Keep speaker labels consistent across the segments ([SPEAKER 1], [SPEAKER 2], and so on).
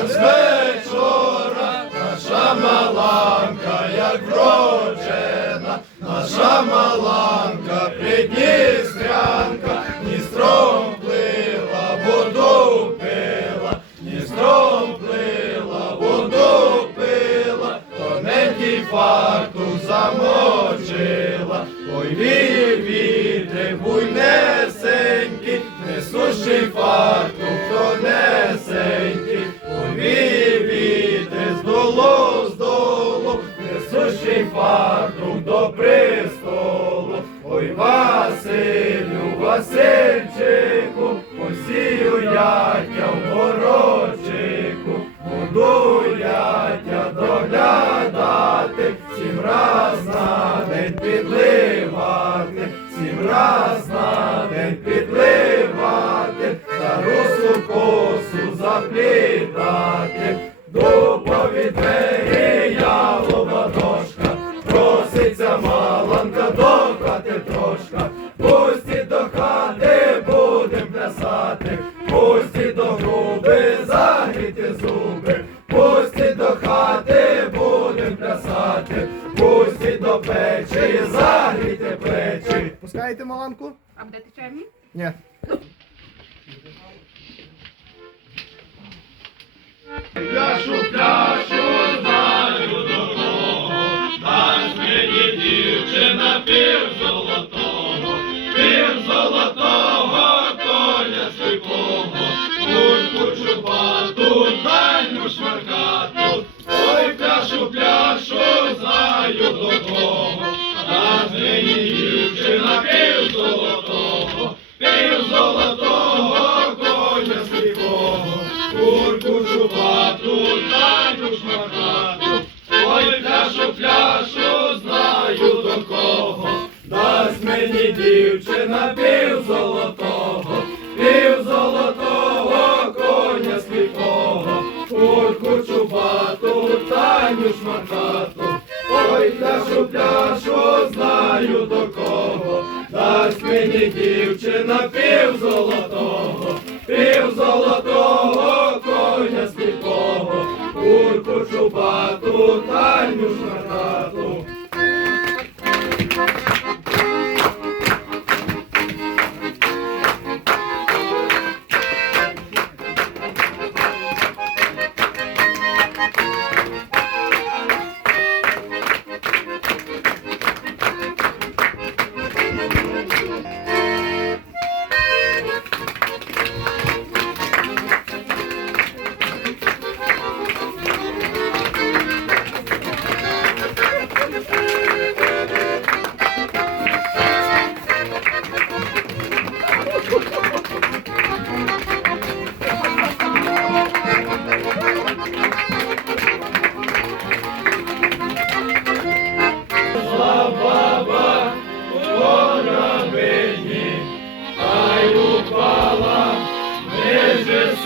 [SPEAKER 1] як з вечора, наша маланка, як вроджена, наша маланка, придністрянка, Дністром плила, воду пила, Дністром плила, воду пила, тоненький фартух замочила, Василю, Васильчику, посію ятя в горочику, буду ятя доглядати, сім раз на день підливати, сім раз на день підливати, та руслу косу заплітати, дупові маланку?
[SPEAKER 2] А будете чемні?
[SPEAKER 1] Ні. Пляшу, пляшу, знаю до кого, дасть мені дівчина пів золотого, пів золотого, коня сліпого, курку чубату, дальню шмаркату, ой, пляшу, пляшу, знаю до кого, дасть мені мені дівчина пів золотого, пів золотого, коня сліпого, курку чубату, таню шмаркату, ой, пляшу, пляшу, знаю до кого, дасть мені дівчина пів золотого, пів золотого, коня сліпого, курку чубату, таню шмаркату.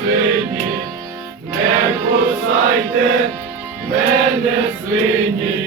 [SPEAKER 1] Свині, не кусайте мене свині,